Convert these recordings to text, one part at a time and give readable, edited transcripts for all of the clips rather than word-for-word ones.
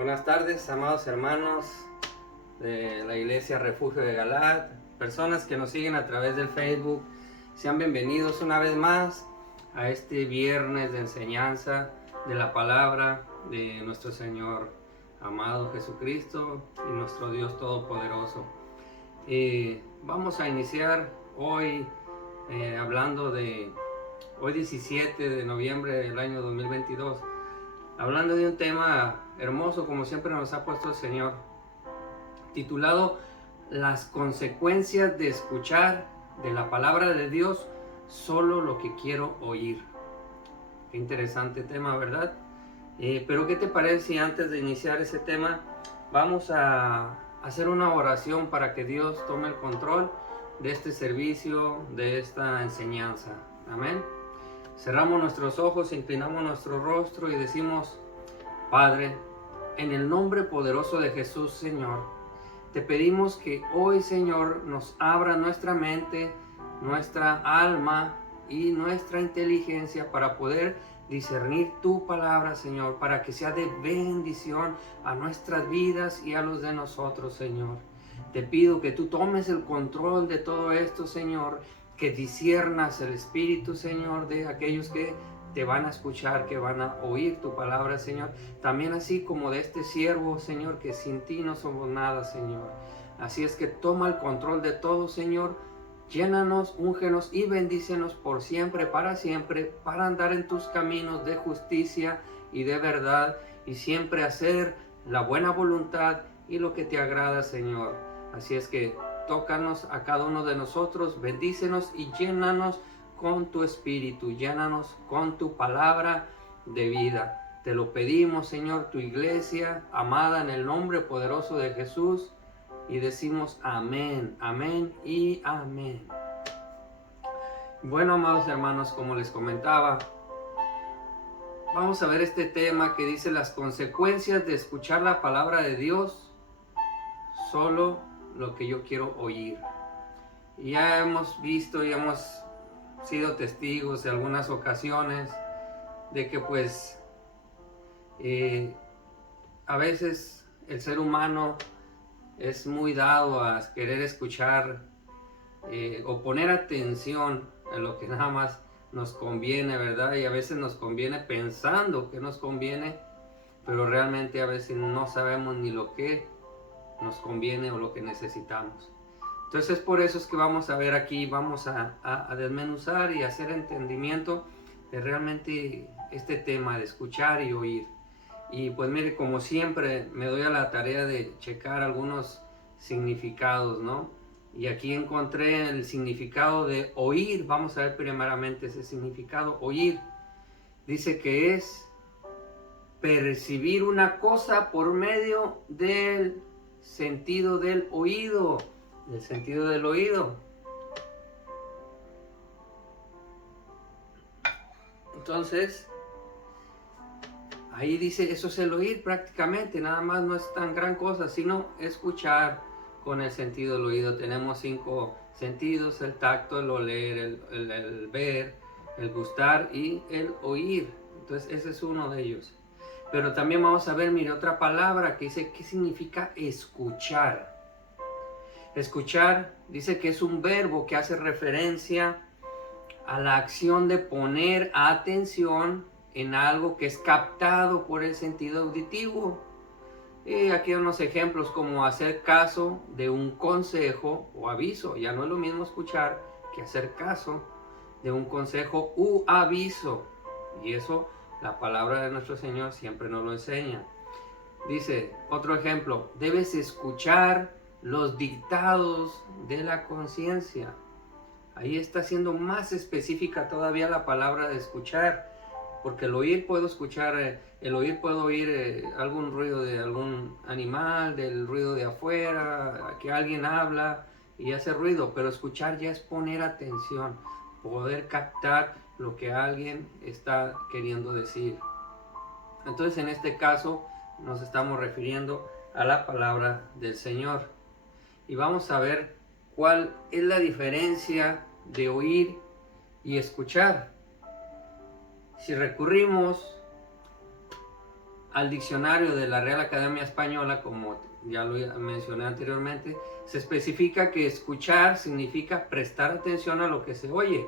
Buenas tardes, amados hermanos de la Iglesia Refugio de Galat, personas que nos siguen a través del Facebook. Sean bienvenidos una vez más a este viernes de enseñanza de la palabra de nuestro Señor amado Jesucristo y nuestro Dios Todopoderoso. Vamos a iniciar hoy hablando de hoy 17 de noviembre del año 2022, hablando de un tema hermoso como siempre nos ha puesto el Señor, titulado Las consecuencias de escuchar de la palabra de Dios solo lo que quiero oír. Qué interesante tema, ¿verdad? Pero ¿qué te parece si antes de iniciar ese tema vamos a hacer una oración para que Dios tome el control de este servicio, de esta enseñanza? Amén. Cerramos nuestros ojos, inclinamos nuestro rostro y decimos: Padre, en el nombre poderoso de Jesús, Señor, te pedimos que hoy, Señor, nos abra nuestra mente, nuestra alma y nuestra inteligencia para poder discernir tu palabra, Señor, para que sea de bendición a nuestras vidas y a los de nosotros, Señor. Te pido que tú tomes el control de todo esto, Señor, que disciernas el espíritu, Señor, de aquellos que te van a escuchar, que van a oír tu palabra, Señor. También así como de este siervo, Señor, que sin ti no somos nada, Señor. Así es que toma el control de todo, Señor. Llénanos, úngenos y bendícenos por siempre, para andar en tus caminos de justicia y de verdad, y siempre hacer la buena voluntad y lo que te agrada, Señor. Así es que tócanos a cada uno de nosotros, bendícenos y llénanos con tu espíritu, llénanos con tu palabra de vida. Te lo pedimos, Señor, tu iglesia amada, en el nombre poderoso de Jesús, y decimos amén, amén y amén. Bueno, amados hermanos, como les comentaba, vamos a ver este tema que dice las consecuencias de escuchar la palabra de Dios, solo lo que yo quiero oír. Y ya hemos visto y hemos sido testigos de algunas ocasiones de que a veces el ser humano es muy dado a querer escuchar o poner atención en lo que nada más nos conviene, ¿verdad? Y a veces nos conviene pensando que nos conviene, pero realmente a veces no sabemos ni lo que nos conviene o lo que necesitamos. Entonces por eso es que vamos a ver aquí, vamos a desmenuzar y hacer entendimiento de realmente este tema de escuchar y oír. Y pues mire, como siempre me doy a la tarea de checar algunos significados, ¿no? Y aquí encontré el significado de oír. Vamos a ver primeramente ese significado, oír. Dice que es percibir una cosa por medio del sentido del oído. Del sentido del oído. Entonces, ahí dice, eso es el oír prácticamente, nada más no es tan gran cosa, sino escuchar con el sentido del oído. Tenemos 5 sentidos: el tacto, el oler, el ver, el gustar y el oír. Entonces ese es uno de ellos. Pero también vamos a ver, mire, otra palabra que dice, ¿qué significa escuchar? Escuchar dice que es un verbo que hace referencia a la acción de poner atención en algo que es captado por el sentido auditivo. Y aquí hay unos ejemplos como hacer caso de un consejo o aviso. Ya no es lo mismo escuchar que hacer caso de un consejo u aviso. Y eso la palabra de nuestro Señor siempre nos lo enseña. Dice, otro ejemplo, debes escuchar los dictados de la conciencia. Ahí está siendo más específica todavía la palabra de escuchar, porque el oír puedo escuchar, el oír puedo oír algún ruido de algún animal, del ruido de afuera, que alguien habla y hace ruido, pero escuchar ya es poner atención, poder captar lo que alguien está queriendo decir. Entonces en este caso nos estamos refiriendo a la palabra del Señor. Y vamos a ver cuál es la diferencia de oír y escuchar. Si recurrimos al diccionario de la Real Academia Española, como ya lo mencioné anteriormente, se especifica que escuchar significa prestar atención a lo que se oye.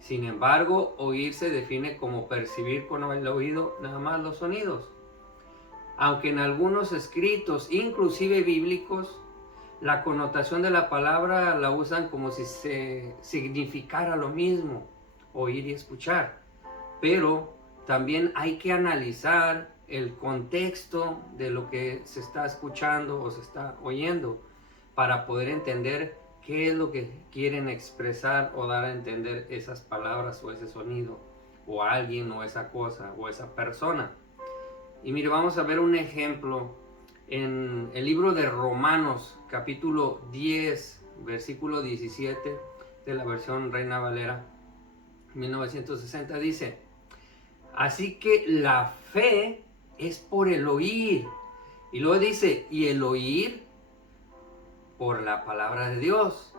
Sin embargo, oír se define como percibir con el oído nada más los sonidos. Aunque en algunos escritos, inclusive bíblicos, la connotación de la palabra la usan como si se significara lo mismo, oír y escuchar. Pero también hay que analizar el contexto de lo que se está escuchando o se está oyendo para poder entender qué es lo que quieren expresar o dar a entender esas palabras o ese sonido, o alguien o esa cosa o esa persona. Y mire, vamos a ver un ejemplo en el libro de Romanos, capítulo 10, versículo 17, de la versión Reina Valera 1960, dice: así que la fe es por el oír. Y luego dice, y el oír por la palabra de Dios.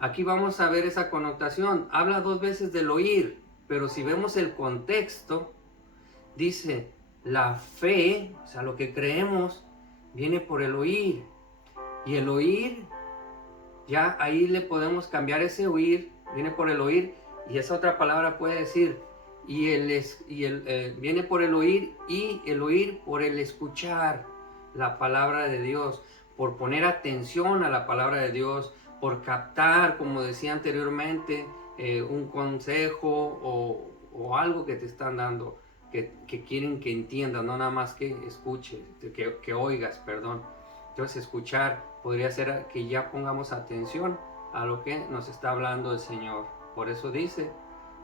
Aquí vamos a ver esa connotación. Habla dos veces del oír, pero si vemos el contexto, dice, la fe, o sea, lo que creemos, viene por el oír. Y el oír, ya ahí le podemos cambiar ese oír, viene por el oír, y esa otra palabra puede decir, viene por el oír, y el oír por el escuchar la palabra de Dios, por poner atención a la palabra de Dios, por captar, como decía anteriormente, un consejo o algo que te están dando, que quieren que entiendas, no nada más que escuches, que oigas, perdón. Entonces escuchar podría ser que ya pongamos atención a lo que nos está hablando el Señor. Por eso dice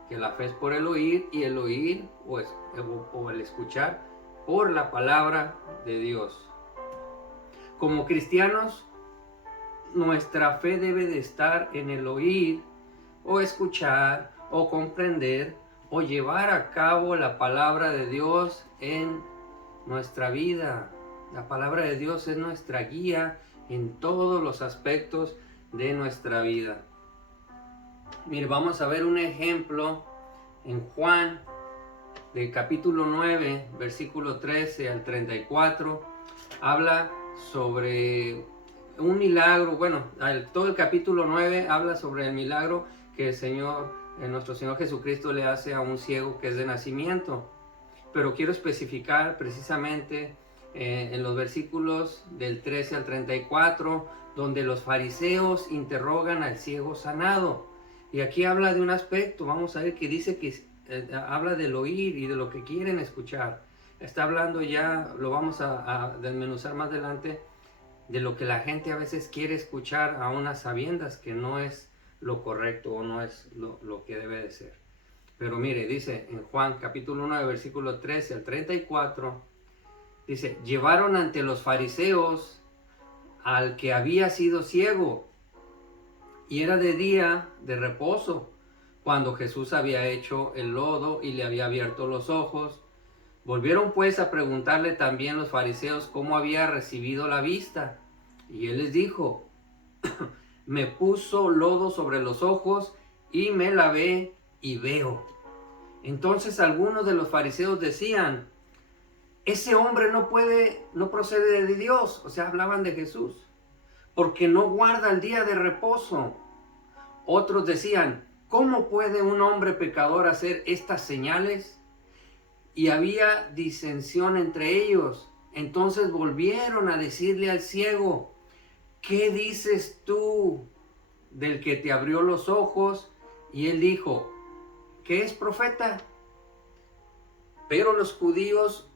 que la fe es por el oír, y el oír o el escuchar por la palabra de Dios. Como cristianos, nuestra fe debe de estar en el oír o escuchar o comprender o llevar a cabo la palabra de Dios en nuestra vida. La palabra de Dios es nuestra guía en todos los aspectos de nuestra vida. Mire, vamos a ver un ejemplo en Juan, del capítulo 9, versículo 13 al 34. Habla sobre un milagro. Bueno, todo el capítulo 9 habla sobre el milagro que nuestro Señor Jesucristo le hace a un ciego que es de nacimiento. Pero quiero especificar precisamente en los versículos del 13 al 34, donde los fariseos interrogan al ciego sanado. Y aquí habla de un aspecto, vamos a ver, que dice que habla del oír y de lo que quieren escuchar. Está hablando ya, lo vamos a desmenuzar más adelante, de lo que la gente a veces quiere escuchar a unas sabiendas que no es lo correcto o no es lo que debe de ser. Pero mire, dice en Juan capítulo 9, versículo 13 al 34, dice, llevaron ante los fariseos al que había sido ciego, y era de día de reposo, cuando Jesús había hecho el lodo y le había abierto los ojos. Volvieron pues a preguntarle también los fariseos cómo había recibido la vista. Y él les dijo, me puso lodo sobre los ojos y me lavé y veo. Entonces algunos de los fariseos decían, ese hombre no procede de Dios, o sea, hablaban de Jesús, porque no guarda el día de reposo. Otros decían, ¿cómo puede un hombre pecador hacer estas señales? Y había disensión entre ellos. Entonces volvieron a decirle al ciego, ¿qué dices tú del que te abrió los ojos? Y él dijo, ¿qué es profeta? Pero los judíos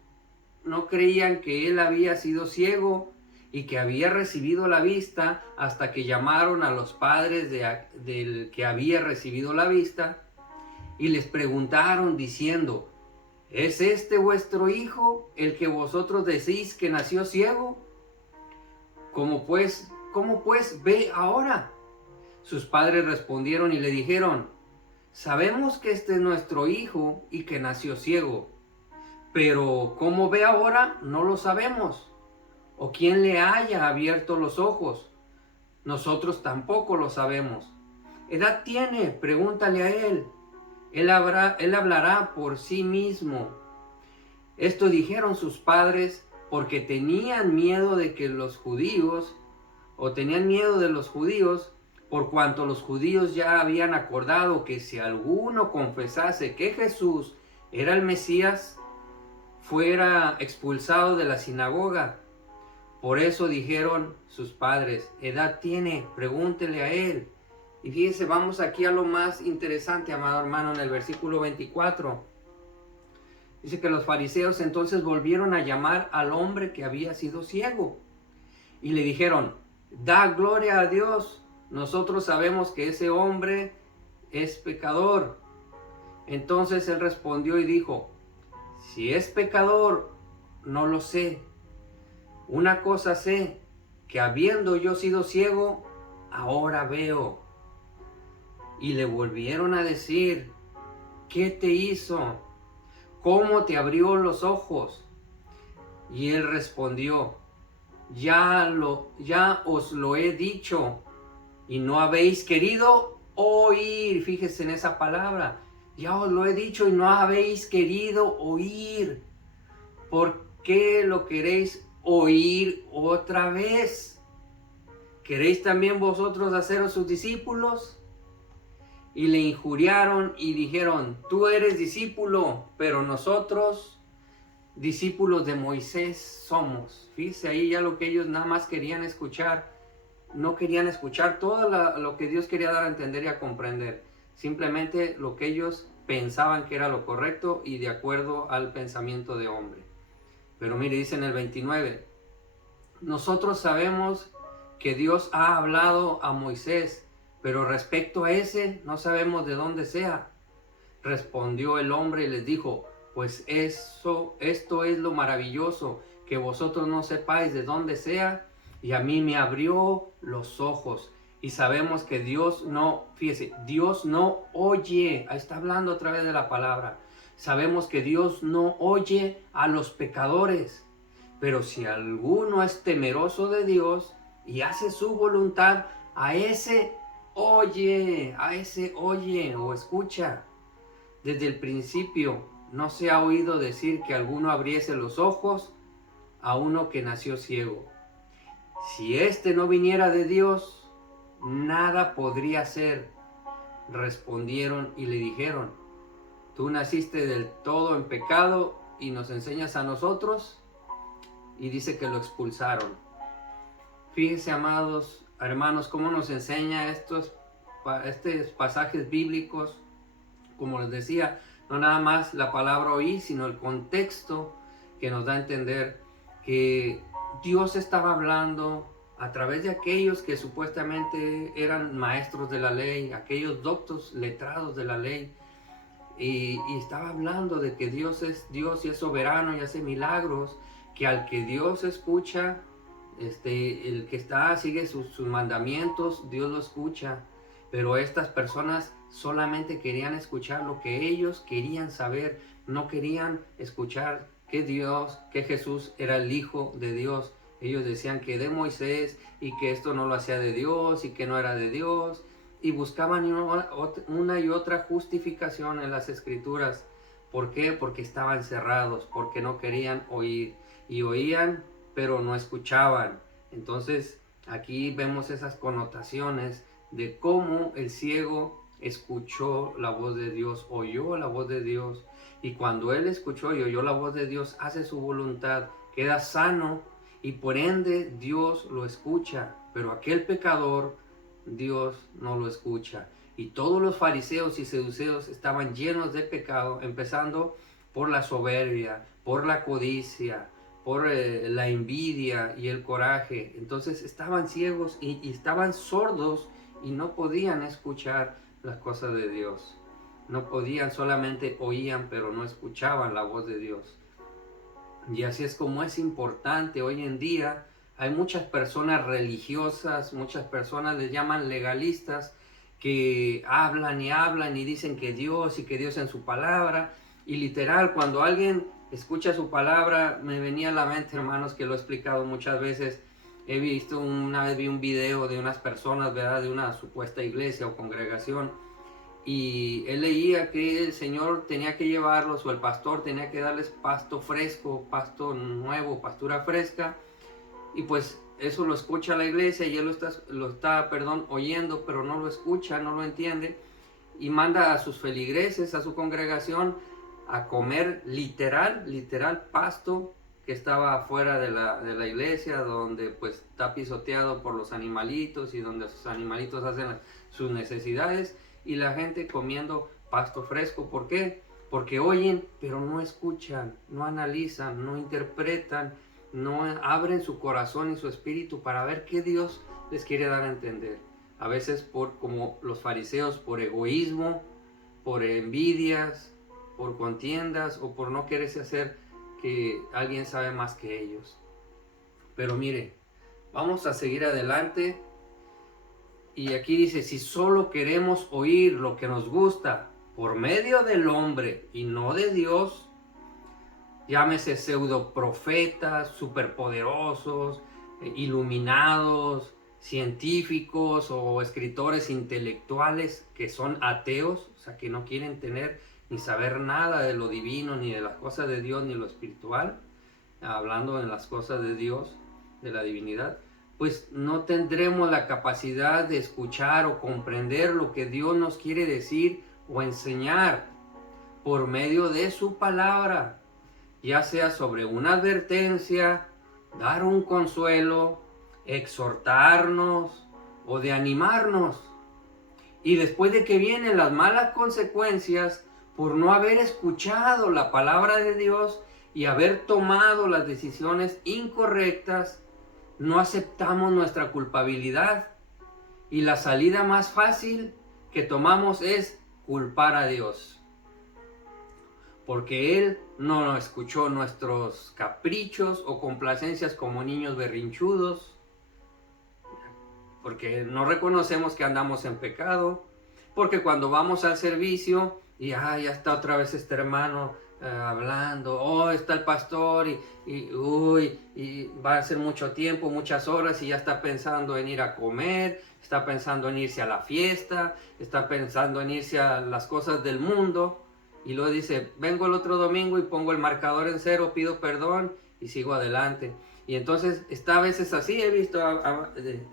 no creían que él había sido ciego y que había recibido la vista, hasta que llamaron a los padres del que había recibido la vista y les preguntaron diciendo, ¿es este vuestro hijo, el que vosotros decís que nació ciego? ¿Cómo pues ve ahora? Sus padres respondieron y le dijeron, sabemos que este es nuestro hijo y que nació ciego, pero ¿cómo ve ahora? No lo sabemos. ¿O quién le haya abierto los ojos? Nosotros tampoco lo sabemos. ¿Edad tiene? Pregúntale a él. Él hablará por sí mismo. Esto dijeron sus padres porque tenían miedo de que los judíos, o tenían miedo de los judíos, por cuanto los judíos ya habían acordado que si alguno confesase que Jesús era el Mesías, fuera expulsado de la sinagoga. Por eso dijeron sus padres: ¿qué edad tiene? Pregúntele a él. Y fíjense, vamos aquí a lo más interesante, amado hermano, en el versículo 24. Dice que los fariseos entonces volvieron a llamar al hombre que había sido ciego y le dijeron: da gloria a Dios, nosotros sabemos que ese hombre es pecador. Entonces él respondió y dijo: si es pecador, no lo sé. Una cosa sé, que habiendo yo sido ciego, ahora veo. Y le volvieron a decir: ¿qué te hizo? ¿Cómo te abrió los ojos? Y él respondió: ya os lo he dicho, y no habéis querido oír. Fíjese en esa palabra: ya os lo he dicho y no habéis querido oír. ¿Por qué lo queréis oír otra vez? ¿Queréis también vosotros haceros sus discípulos? Y le injuriaron y dijeron: tú eres discípulo, pero nosotros discípulos de Moisés somos. Fíjese ahí ya lo que ellos nada más querían escuchar. No querían escuchar todo lo que Dios quería dar a entender y a comprender. Simplemente lo que ellos pensaban que era lo correcto y de acuerdo al pensamiento de hombre. Pero mire, dice en el 29: nosotros sabemos que Dios ha hablado a Moisés, pero respecto a ese no sabemos de dónde sea. Respondió el hombre y les dijo: pues esto es lo maravilloso, que vosotros no sepáis de dónde sea, y a mí me abrió los ojos. Y sabemos que Dios no, fíjese, Dios no oye, ahí está hablando a través de la palabra. Sabemos que Dios no oye a los pecadores, pero si alguno es temeroso de Dios y hace su voluntad, a ese oye o escucha. Desde el principio no se ha oído decir que alguno abriese los ojos a uno que nació ciego. Si éste no viniera de Dios, nada podría hacer. Respondieron y le dijeron: tú naciste del todo en pecado y nos enseñas a nosotros. Y dice que lo expulsaron. Fíjense, amados hermanos, cómo nos enseña estos pasajes bíblicos. Como les decía, no nada más la palabra oír, sino el contexto que nos da a entender que Dios estaba hablando a través de aquellos que supuestamente eran maestros de la ley, aquellos doctos letrados de la ley, y estaba hablando de que Dios es Dios y es soberano y hace milagros, que al que Dios escucha, el que sigue sus mandamientos, Dios lo escucha. Pero estas personas solamente querían escuchar lo que ellos querían saber, no querían escuchar que Jesús era el Hijo de Dios. Ellos decían que de Moisés y que esto no lo hacía de Dios y que no era de Dios, y buscaban una y otra justificación en las Escrituras. ¿Por qué? Porque estaban cerrados, porque no querían oír, y oían pero no escuchaban. Entonces aquí vemos esas connotaciones de cómo el ciego escuchó la voz de Dios, oyó la voz de Dios, y cuando él escuchó y oyó la voz de Dios, hace su voluntad, queda sano, y por ende Dios lo escucha. Pero aquel pecador, Dios no lo escucha. Y todos los fariseos y saduceos estaban llenos de pecado, empezando por la soberbia, por la codicia, por la envidia y el coraje. Entonces estaban ciegos y estaban sordos y no podían escuchar las cosas de Dios. No podían, solamente oían, pero no escuchaban la voz de Dios. Y así es como es importante hoy en día. Hay muchas personas religiosas, muchas personas les llaman legalistas, que hablan y dicen que Dios y que Dios en su palabra. Y literal, cuando alguien escucha su palabra, me venía a la mente, hermanos, que lo he explicado muchas veces. Una vez vi un video de unas personas, ¿verdad?, de una supuesta iglesia o congregación, y él leía que el Señor tenía que llevarlos, o el pastor tenía que darles pasto fresco, pasto nuevo, pastura fresca, y pues eso lo escucha la iglesia y él lo está oyendo, pero no lo escucha, no lo entiende, y manda a sus feligreses, a su congregación, a comer literal pasto que estaba afuera de la iglesia, donde pues está pisoteado por los animalitos y donde sus animalitos hacen sus necesidades, y la gente comiendo pasto fresco. ¿Por qué? Porque oyen, pero no escuchan, no analizan, no interpretan, no abren su corazón y su espíritu para ver qué Dios les quiere dar a entender. A veces como los fariseos, por egoísmo, por envidias, por contiendas o por no quererse hacer que alguien sabe más que ellos. Pero mire, vamos a seguir adelante. Y aquí dice, si solo queremos oír lo que nos gusta por medio del hombre y no de Dios, llámese pseudoprofetas, superpoderosos, iluminados, científicos o escritores intelectuales que son ateos, o sea, que no quieren tener ni saber nada de lo divino, ni de las cosas de Dios, ni lo espiritual, hablando en las cosas de Dios, de la divinidad, pues no tendremos la capacidad de escuchar o comprender lo que Dios nos quiere decir o enseñar por medio de su palabra, ya sea sobre una advertencia, dar un consuelo, exhortarnos o de animarnos. Y después de que vienen las malas consecuencias por no haber escuchado la palabra de Dios y haber tomado las decisiones incorrectas, no aceptamos nuestra culpabilidad. Y la salida más fácil que tomamos es culpar a Dios, porque Él no escuchó nuestros caprichos o complacencias como niños berrinchudos, porque no reconocemos que andamos en pecado, porque cuando vamos al servicio y ya está otra vez este hermano hablando, está el pastor y va a ser mucho tiempo, muchas horas, y ya está pensando en ir a comer, está pensando en irse a la fiesta, está pensando en irse a las cosas del mundo. Y luego dice, vengo el otro domingo y pongo el marcador en 0, pido perdón y sigo adelante. Y entonces está a veces así, he visto,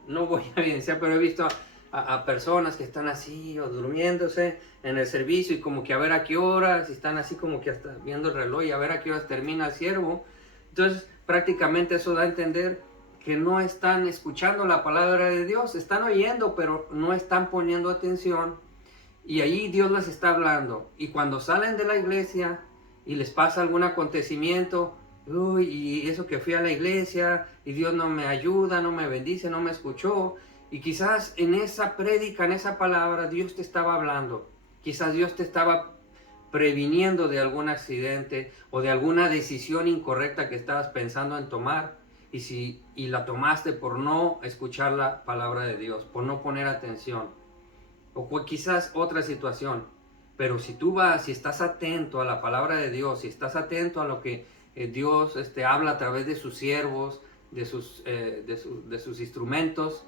no voy a evidenciar, pero he visto a personas que están así o durmiéndose en el servicio y como que a ver a qué horas, y están así como que hasta viendo el reloj y a ver a qué horas termina el siervo. Entonces prácticamente eso da a entender que no están escuchando la palabra de Dios, están oyendo pero no están poniendo atención. Y ahí Dios les está hablando. Y cuando salen de la iglesia y les pasa algún acontecimiento, y eso que fui a la iglesia y Dios no me ayuda, no me bendice, no me escuchó. Y quizás en esa prédica, en esa palabra, Dios te estaba hablando. Quizás Dios te estaba previniendo de algún accidente o de alguna decisión incorrecta que estabas pensando en tomar. Y la tomaste por no escuchar la palabra de Dios, por no poner atención. O quizás otra situación, pero si estás atento a la palabra de Dios, si estás atento a lo que Dios habla a través de sus siervos, de sus instrumentos,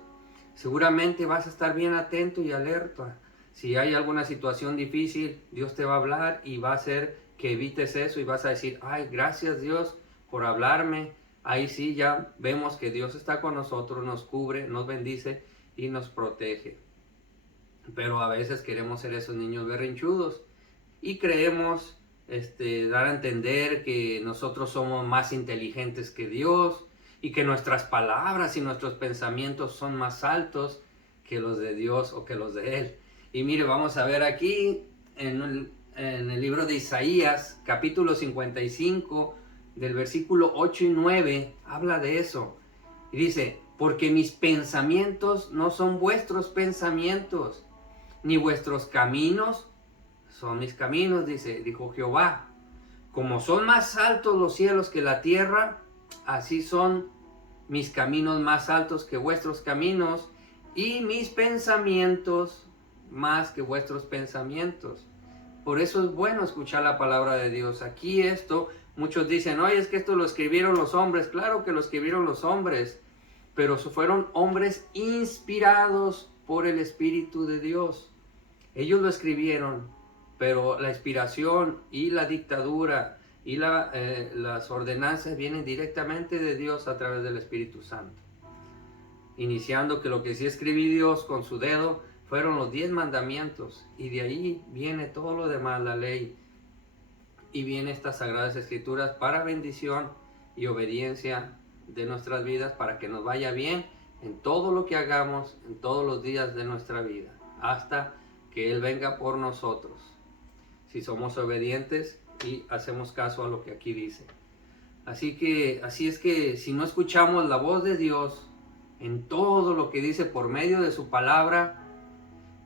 seguramente vas a estar bien atento y alerta. Si hay alguna situación difícil, Dios te va a hablar y va a hacer que evites eso y vas a decir, ay, gracias Dios por hablarme. Ahí sí ya vemos que Dios está con nosotros, nos cubre, nos bendice y nos protege. Pero a veces queremos ser esos niños berrinchudos y creemos dar a entender que nosotros somos más inteligentes que Dios y que nuestras palabras y nuestros pensamientos son más altos que los de Dios o que los de Él. Y mire, vamos a ver aquí en el libro de Isaías, capítulo 55, del versículo 8 y 9, habla de eso. Y dice, porque mis pensamientos no son vuestros pensamientos, ni vuestros caminos son mis caminos, dijo Jehová. Como son más altos los cielos que la tierra, así son mis caminos más altos que vuestros caminos, y mis pensamientos más que vuestros pensamientos. Por eso es bueno escuchar la palabra de Dios. Aquí muchos dicen, oye, es que esto lo escribieron los hombres. Claro que lo escribieron los hombres, pero fueron hombres inspirados por el Espíritu de Dios. Ellos lo escribieron, pero la inspiración y la dictadura y las ordenanzas vienen directamente de Dios a través del Espíritu Santo. Iniciando que lo que sí escribió Dios con su dedo fueron los 10 mandamientos, y de ahí viene todo lo demás, la ley, y viene estas sagradas escrituras para bendición y obediencia de nuestras vidas, para que nos vaya bien en todo lo que hagamos en todos los días de nuestra vida, hasta que Él venga por nosotros, si somos obedientes y hacemos caso a lo que aquí dice. Así es que si no escuchamos la voz de Dios en todo lo que dice por medio de su palabra,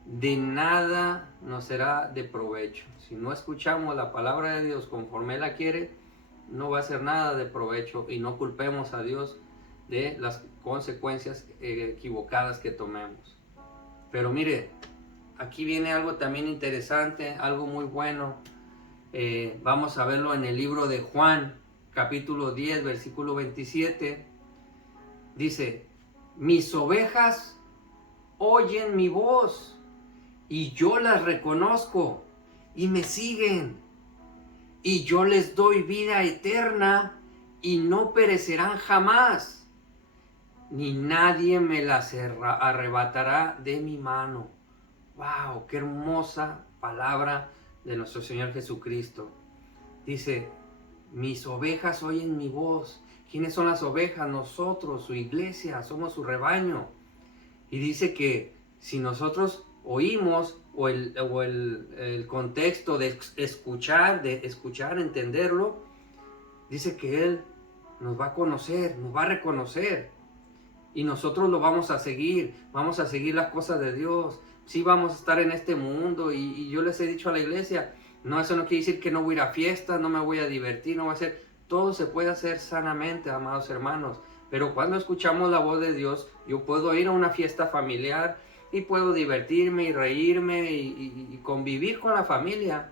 de nada nos será de provecho. Si no escuchamos la palabra de Dios conforme Él la quiere, no va a ser nada de provecho, y no culpemos a Dios de las consecuencias equivocadas que tomemos. Pero mire, aquí viene algo también interesante, algo muy bueno. Vamos a verlo en el libro de Juan, capítulo 10, versículo 27. Dice: mis ovejas oyen mi voz, y yo las reconozco, y me siguen, y yo les doy vida eterna, y no perecerán jamás, ni nadie me las arrebatará de mi mano. ¡Wow! ¡Qué hermosa palabra de nuestro Señor Jesucristo! Dice: mis ovejas oyen mi voz. ¿Quiénes son las ovejas? Nosotros, su iglesia, somos su rebaño. Y dice que si nosotros oímos, o el contexto de escuchar, entenderlo, dice que Él nos va a conocer, nos va a reconocer, y nosotros lo vamos a seguir las cosas de Dios. Sí, vamos a estar en este mundo, y yo les he dicho a la iglesia, no, eso no quiere decir que no voy a ir a fiestas, no me voy a divertir, no voy a hacer, todo se puede hacer sanamente, amados hermanos. Pero cuando escuchamos la voz de Dios, yo puedo ir a una fiesta familiar y puedo divertirme y reírme y convivir con la familia.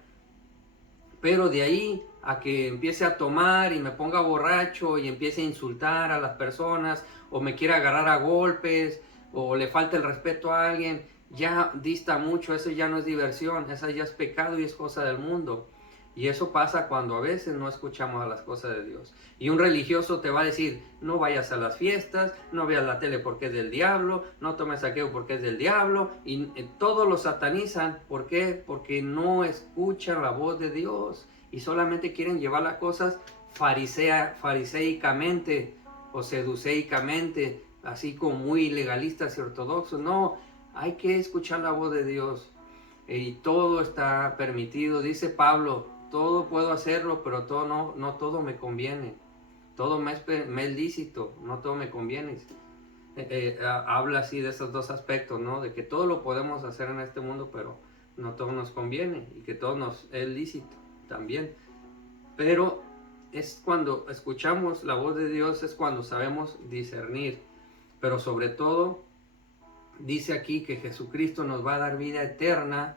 Pero de ahí a que empiece a tomar y me ponga borracho y empiece a insultar a las personas, o me quiera agarrar a golpes, o le falte el respeto a alguien, ya dista mucho. Eso ya no es diversión, eso ya es pecado y es cosa del mundo. Y eso pasa cuando a veces no escuchamos a las cosas de Dios. Y un religioso te va a decir: no vayas a las fiestas, no veas la tele porque es del diablo, no tomes aquello porque es del diablo. Y todos lo satanizan. ¿Por qué? Porque no escuchan la voz de Dios y solamente quieren llevar las cosas fariseicamente o seduceicamente, así como muy legalistas y ortodoxos. No, hay que escuchar la voz de Dios. Y todo está permitido. Dice Pablo: todo puedo hacerlo, pero todo no todo me conviene. Todo me es lícito, no todo me conviene. Habla así de esos dos aspectos, ¿no? De que todo lo podemos hacer en este mundo, pero no todo nos conviene, y que todo nos es lícito también. Pero es cuando escuchamos la voz de Dios, es cuando sabemos discernir. Pero sobre todo, dice aquí que Jesucristo nos va a dar vida eterna,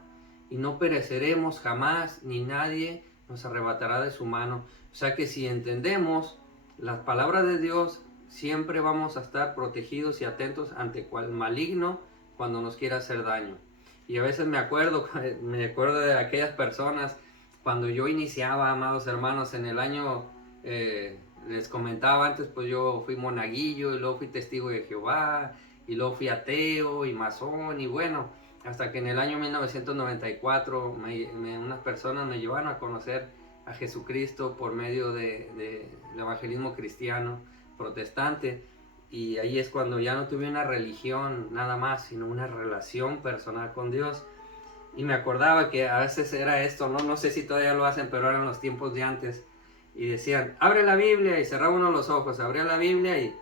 y no pereceremos jamás, ni nadie nos arrebatará de su mano. O sea que si entendemos las palabras de Dios, siempre vamos a estar protegidos y atentos ante cual maligno cuando nos quiera hacer daño. Y a veces me acuerdo de aquellas personas cuando yo iniciaba, amados hermanos, en el año, les comentaba antes, pues yo fui monaguillo, y luego fui testigo de Jehová, y luego fui ateo y masón, y bueno, hasta que en el año 1994 unas personas me llevaron a conocer a Jesucristo por medio del evangelismo cristiano protestante. Y ahí es cuando ya no tuve una religión nada más, sino una relación personal con Dios. Y me acordaba que a veces era esto, no sé si todavía lo hacen, pero eran los tiempos de antes. Y decían: abre la Biblia, y cerraba uno los ojos, abría la Biblia y,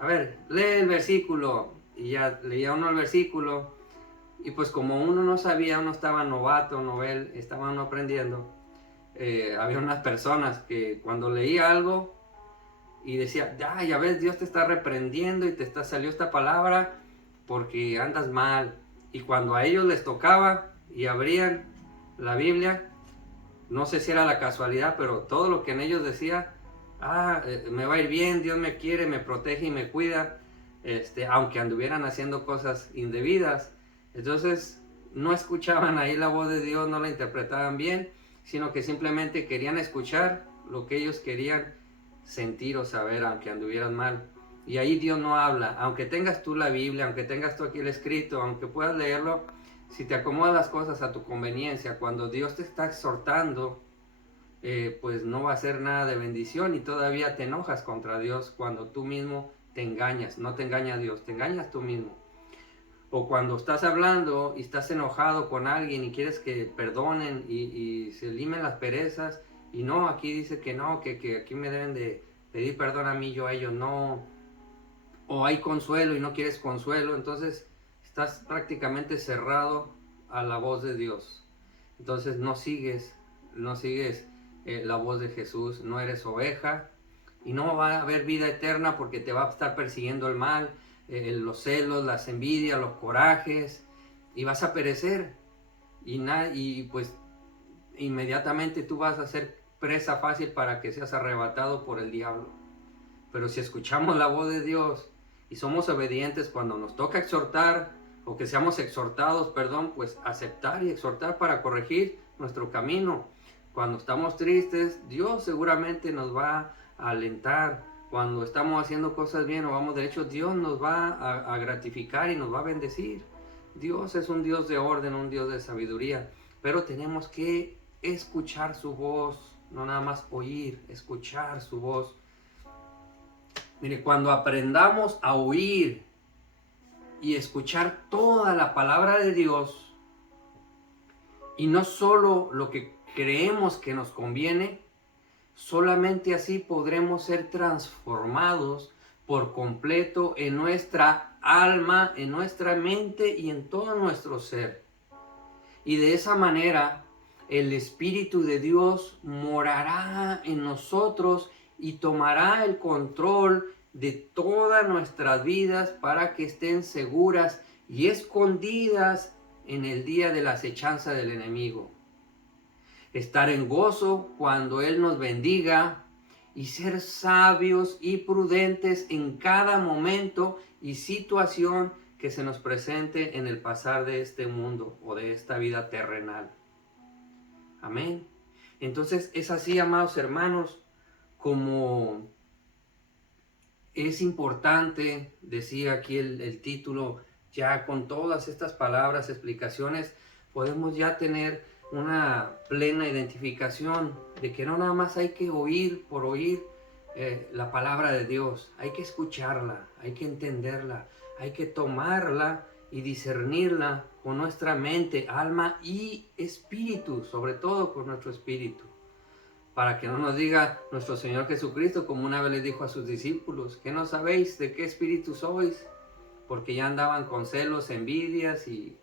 a ver, lee el versículo. Y ya leía uno el versículo. Y pues como uno no sabía, uno estaba novato, novel, estaba uno aprendiendo. Había unas personas que cuando leía algo y decía: ya ves, Dios te está reprendiendo y salió esta palabra porque andas mal. Y cuando a ellos les tocaba y abrían la Biblia, no sé si era la casualidad, pero todo lo que en ellos decía: me va a ir bien, Dios me quiere, me protege y me cuida, aunque anduvieran haciendo cosas indebidas. Entonces no escuchaban ahí la voz de Dios, no la interpretaban bien, sino que simplemente querían escuchar lo que ellos querían sentir o saber, aunque anduvieran mal. Y ahí Dios no habla, aunque tengas tú la Biblia, aunque tengas tú aquí el escrito, aunque puedas leerlo, si te acomodas las cosas a tu conveniencia, cuando Dios te está exhortando, pues no va a ser nada de bendición y todavía te enojas contra Dios cuando tú mismo te engañas. No te engaña Dios, te engañas tú mismo. O cuando estás hablando y estás enojado con alguien y quieres que perdonen y se limen las perezas, y no, aquí dice que no, que aquí me deben de pedir perdón a mí, yo a ellos no. O hay consuelo y no quieres consuelo, entonces estás prácticamente cerrado a la voz de Dios. Entonces no sigues la voz de Jesús, no eres oveja y no va a haber vida eterna porque te va a estar persiguiendo el mal, los celos, las envidias, los corajes, y vas a perecer y pues inmediatamente tú vas a ser presa fácil para que seas arrebatado por el diablo. Pero si escuchamos la voz de Dios y somos obedientes cuando nos toca exhortar o que seamos exhortados, pues aceptar y exhortar para corregir nuestro camino. Cuando estamos tristes, Dios seguramente nos va a alentar. Cuando estamos haciendo cosas bien o vamos derecho, Dios nos va a gratificar y nos va a bendecir. Dios es un Dios de orden, un Dios de sabiduría, pero tenemos que escuchar su voz, no nada más oír, escuchar su voz. Mire, cuando aprendamos a oír y escuchar toda la palabra de Dios, y no solo lo que creemos que nos conviene, solamente así podremos ser transformados por completo en nuestra alma, en nuestra mente y en todo nuestro ser. Y de esa manera, el Espíritu de Dios morará en nosotros y tomará el control de todas nuestras vidas para que estén seguras y escondidas en el día de la acechanza del enemigo. Estar en gozo cuando Él nos bendiga y ser sabios y prudentes en cada momento y situación que se nos presente en el pasar de este mundo o de esta vida terrenal. Amén. Entonces es así, amados hermanos, como es importante, decía aquí el título, ya con todas estas palabras, explicaciones, podemos ya tener una plena identificación de que no nada más hay que oír por oír la palabra de Dios, hay que escucharla, hay que entenderla, hay que tomarla y discernirla con nuestra mente, alma y espíritu, sobre todo con nuestro espíritu. Para que no nos diga nuestro Señor Jesucristo, como una vez le dijo a sus discípulos, que no sabéis de qué espíritu sois, porque ya andaban con celos, envidias y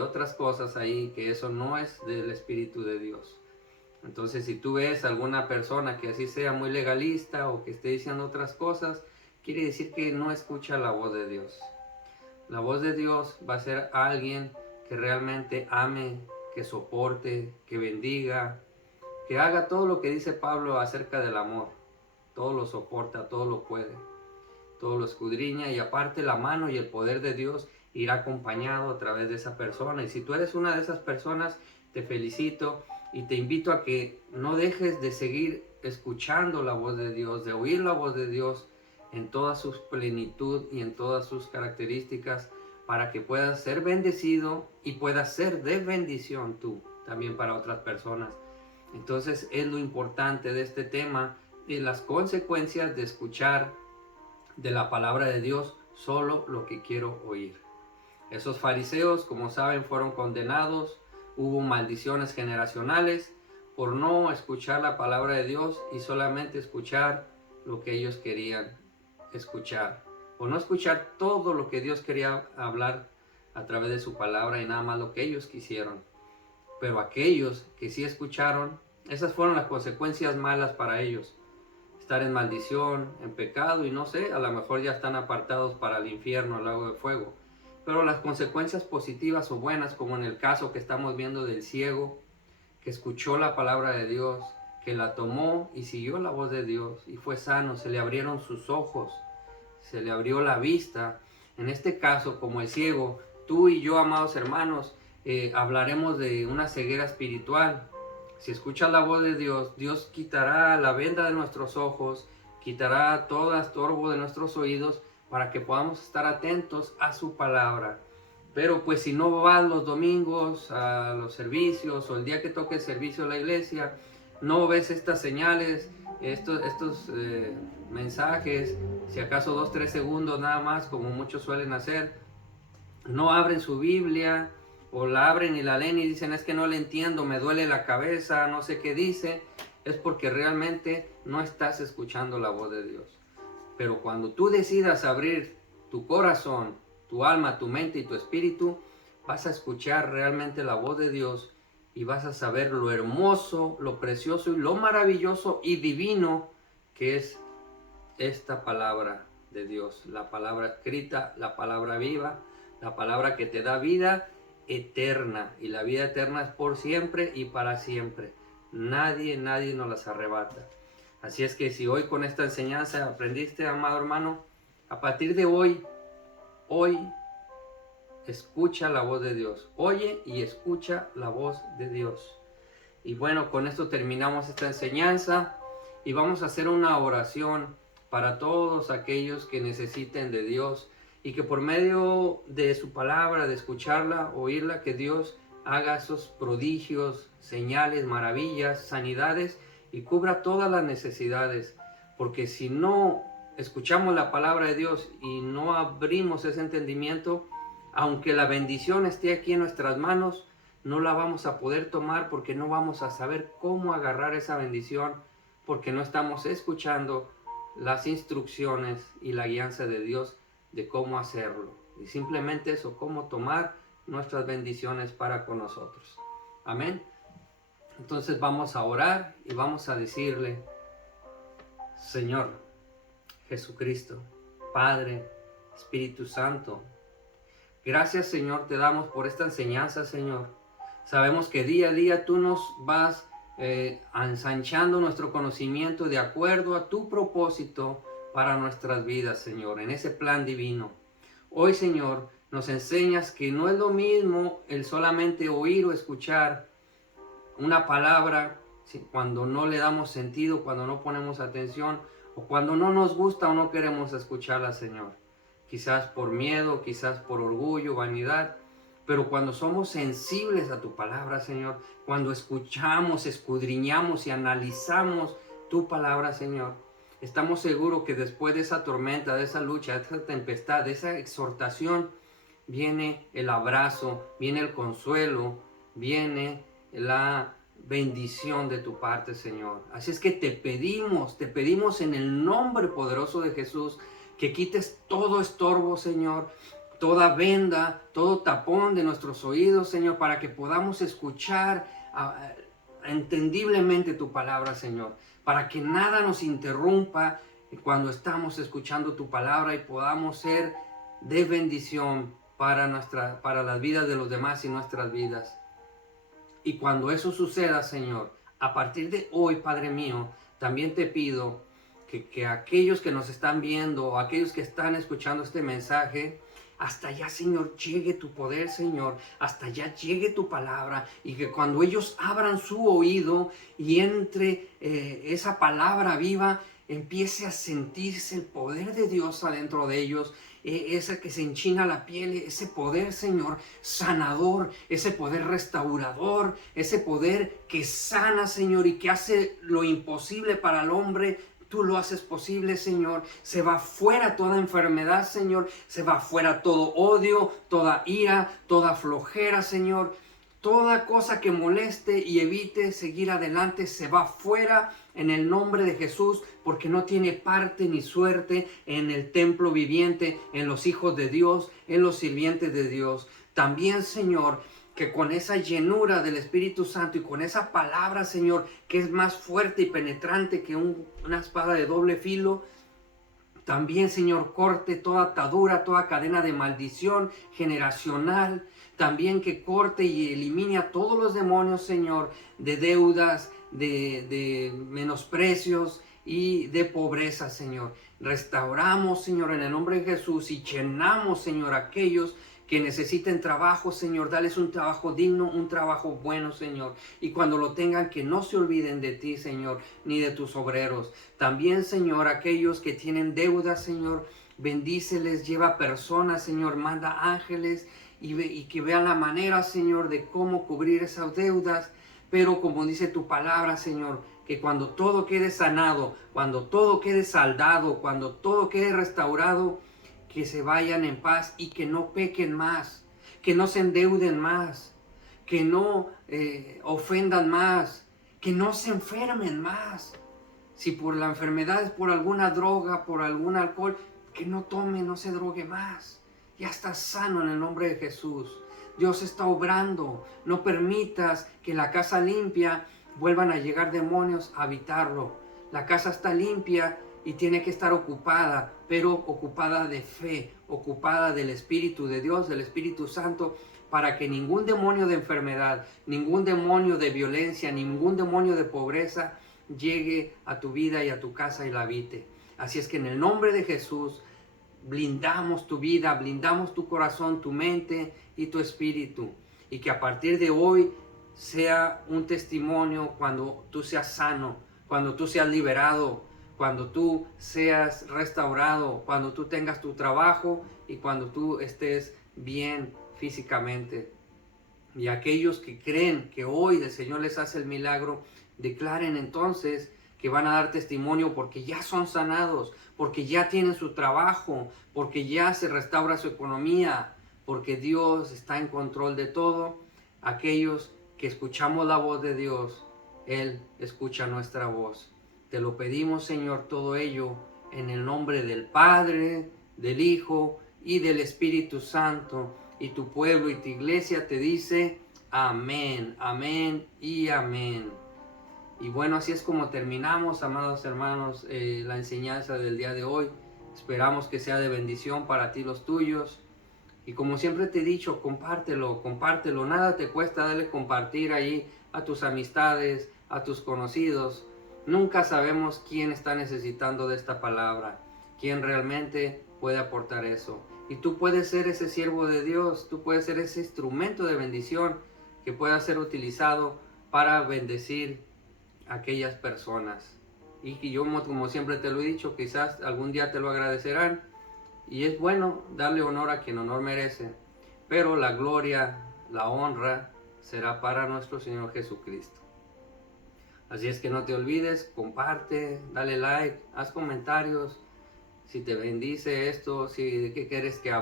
otras cosas ahí, que eso no es del Espíritu de Dios. Entonces, si tú ves a alguna persona que así sea muy legalista o que esté diciendo otras cosas, quiere decir que no escucha la voz de Dios. La voz de Dios va a ser alguien que realmente ame, que soporte, que bendiga, que haga todo lo que dice Pablo acerca del amor. Todo lo soporta, todo lo puede, todo lo escudriña, y aparte la mano y el poder de Dios irá acompañado a través de esa persona. Y si tú eres una de esas personas, te felicito y te invito a que no dejes de seguir escuchando la voz de Dios, de oír la voz de Dios en toda su plenitud y en todas sus características, para que puedas ser bendecido y puedas ser de bendición tú también para otras personas. Entonces es lo importante de este tema, de las consecuencias de escuchar de la palabra de Dios solo lo que quiero oír. Esos fariseos, como saben, fueron condenados. Hubo maldiciones generacionales por no escuchar la palabra de Dios y solamente escuchar lo que ellos querían escuchar, o no escuchar todo lo que Dios quería hablar a través de su palabra y nada más lo que ellos quisieron. Pero aquellos que sí escucharon, esas fueron las consecuencias malas para ellos. Estar en maldición, en pecado, y no sé, a lo mejor ya están apartados para el infierno, el lago de fuego. Pero las consecuencias positivas o buenas, como en el caso que estamos viendo del ciego, que escuchó la palabra de Dios, que la tomó y siguió la voz de Dios y fue sano, se le abrieron sus ojos, se le abrió la vista. En este caso, como el ciego, tú y yo, amados hermanos, hablaremos de una ceguera espiritual. Si escuchas la voz de Dios, Dios quitará la venda de nuestros ojos, quitará todo estorbo de nuestros oídos para que podamos estar atentos a su palabra. Pero pues si no vas los domingos a los servicios o el día que toque el servicio a la iglesia, no ves estas señales, estos mensajes, si acaso 2-3 segundos nada más, como muchos suelen hacer, no abren su Biblia o la abren y la leen y dicen, es que no le entiendo, me duele la cabeza, no sé qué dice, es porque realmente no estás escuchando la voz de Dios. Pero cuando tú decidas abrir tu corazón, tu alma, tu mente y tu espíritu, vas a escuchar realmente la voz de Dios y vas a saber lo hermoso, lo precioso y lo maravilloso y divino que es esta palabra de Dios, la palabra escrita, la palabra viva, la palabra que te da vida eterna, y la vida eterna es por siempre y para siempre. Nadie nos las arrebata. Así es que si hoy con esta enseñanza aprendiste, amado hermano, a partir de hoy, escucha la voz de Dios. Oye y escucha la voz de Dios. Y bueno, con esto terminamos esta enseñanza y vamos a hacer una oración para todos aquellos que necesiten de Dios y que por medio de su palabra, de escucharla, oírla, que Dios haga esos prodigios, señales, maravillas, sanidades y cubra todas las necesidades. Porque si no escuchamos la palabra de Dios y no abrimos ese entendimiento, aunque la bendición esté aquí en nuestras manos, no la vamos a poder tomar porque no vamos a saber cómo agarrar esa bendición, porque no estamos escuchando las instrucciones y la guianza de Dios de cómo hacerlo. Y simplemente eso, cómo tomar nuestras bendiciones para con nosotros. Amén. Entonces vamos a orar y vamos a decirle, Señor Jesucristo, Padre, Espíritu Santo, gracias, Señor, te damos por esta enseñanza, Señor. Sabemos que día a día tú nos vas ensanchando nuestro conocimiento de acuerdo a tu propósito para nuestras vidas, Señor, en ese plan divino. Hoy, Señor, nos enseñas que no es lo mismo el solamente oír o escuchar una palabra cuando no le damos sentido, cuando no ponemos atención o cuando no nos gusta o no queremos escucharla, Señor. Quizás por miedo, quizás por orgullo, vanidad. Pero cuando somos sensibles a tu palabra, Señor, cuando escuchamos, escudriñamos y analizamos tu palabra, Señor, estamos seguros que después de esa tormenta, de esa lucha, de esa tempestad, de esa exhortación, viene el abrazo, viene el consuelo, viene la bendición de tu parte, Señor. Así es que te pedimos en el nombre poderoso de Jesús, que quites todo estorbo, Señor, toda venda, todo tapón de nuestros oídos, Señor, para que podamos escuchar entendiblemente tu palabra, Señor, para que nada nos interrumpa cuando estamos escuchando tu palabra y podamos ser de bendición para las vidas de los demás y nuestras vidas. Y cuando eso suceda, Señor, a partir de hoy, Padre mío, también te pido que aquellos que nos están viendo, aquellos que están escuchando este mensaje, hasta allá, Señor, llegue tu poder, Señor, hasta allá llegue tu palabra, y que cuando ellos abran su oído y entre esa palabra viva, empiece a sentirse el poder de Dios adentro de ellos, ese que se enchina la piel, ese poder, Señor, sanador, ese poder restaurador, ese poder que sana, Señor, y que hace lo imposible para el hombre. Tú lo haces posible, Señor. Se va fuera toda enfermedad, Señor. Se va fuera todo odio, toda ira, toda flojera, Señor. Toda cosa que moleste y evite seguir adelante se va fuera en el nombre de Jesús, porque no tiene parte ni suerte en el templo viviente, en los hijos de Dios, en los sirvientes de Dios. También, Señor, que con esa llenura del Espíritu Santo y con esa palabra, Señor, que es más fuerte y penetrante que una espada de doble filo, también, Señor, corte toda atadura, toda cadena de maldición generacional. También que corte y elimine a todos los demonios, Señor, de deudas, de menosprecios y de pobreza, Señor. Restauramos, Señor, en el nombre de Jesús, y llenamos, Señor, aquellos que necesiten trabajo, Señor, dales un trabajo digno, un trabajo bueno, Señor. Y cuando lo tengan, que no se olviden de ti, Señor, ni de tus obreros. También, Señor, aquellos que tienen deudas, Señor, bendíceles, lleva personas, Señor, manda ángeles y que vean la manera, Señor, de cómo cubrir esas deudas. Pero como dice tu palabra, Señor, que cuando todo quede sanado, cuando todo quede saldado, cuando todo quede restaurado, que se vayan en paz y que no pequen más, que no se endeuden más, que no ofendan más, que no se enfermen más. Si por la enfermedad es por alguna droga, por algún alcohol, que no tome, no se drogue más. Ya estás sano en el nombre de Jesús. Dios está obrando. No permitas que la casa limpia vuelvan a llegar demonios a habitarlo. La casa está limpia y tiene que estar ocupada, pero ocupada de fe, ocupada del Espíritu de Dios, del Espíritu Santo, para que ningún demonio de enfermedad, ningún demonio de violencia, ningún demonio de pobreza llegue a tu vida y a tu casa y la habite. Así es que en el nombre de Jesús blindamos tu vida, blindamos tu corazón, tu mente y tu espíritu. Y que a partir de hoy sea un testimonio cuando tú seas sano, cuando tú seas liberado, cuando tú seas restaurado, cuando tú tengas tu trabajo y cuando tú estés bien físicamente. Y aquellos que creen que hoy el Señor les hace el milagro, declaren entonces que van a dar testimonio porque ya son sanados, porque ya tienen su trabajo, porque ya se restaura su economía, porque Dios está en control de todo. Aquellos que escuchamos la voz de Dios, Él escucha nuestra voz. Te lo pedimos, Señor, todo ello en el nombre del Padre, del Hijo y del Espíritu Santo. Y tu pueblo y tu iglesia te dice amén, amén y amén. Y bueno, así es como terminamos, amados hermanos, la enseñanza del día de hoy. Esperamos que sea de bendición para ti, los tuyos. Y como siempre te he dicho, compártelo, compártelo. Nada te cuesta darle compartir ahí a tus amistades, a tus conocidos. Nunca sabemos quién está necesitando de esta palabra, quién realmente puede aportar eso. Y tú puedes ser ese siervo de Dios, tú puedes ser ese instrumento de bendición que pueda ser utilizado para bendecir a aquellas personas. Y que yo, como siempre te lo he dicho, quizás algún día te lo agradecerán. Y es bueno darle honor a quien honor merece, pero la gloria, la honra será para nuestro Señor Jesucristo. Así es que no te olvides, comparte, dale like, haz comentarios, si te bendice esto, si de qué quieres que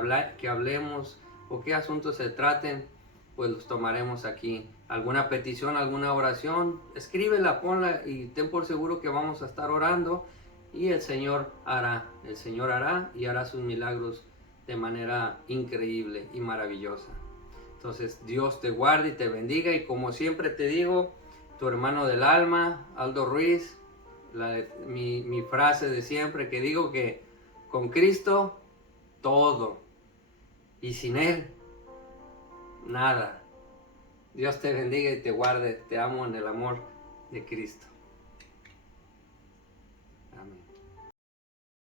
hablemos o qué asuntos se traten, pues los tomaremos aquí. Alguna petición, alguna oración, escríbela, ponla y ten por seguro que vamos a estar orando y el Señor hará y hará sus milagros de manera increíble y maravillosa. Entonces Dios te guarde y te bendiga y como siempre te digo, tu hermano del alma, Aldo Ruiz, mi frase de siempre que digo que con Cristo todo y sin Él nada. Dios te bendiga y te guarde. Te amo en el amor de Cristo.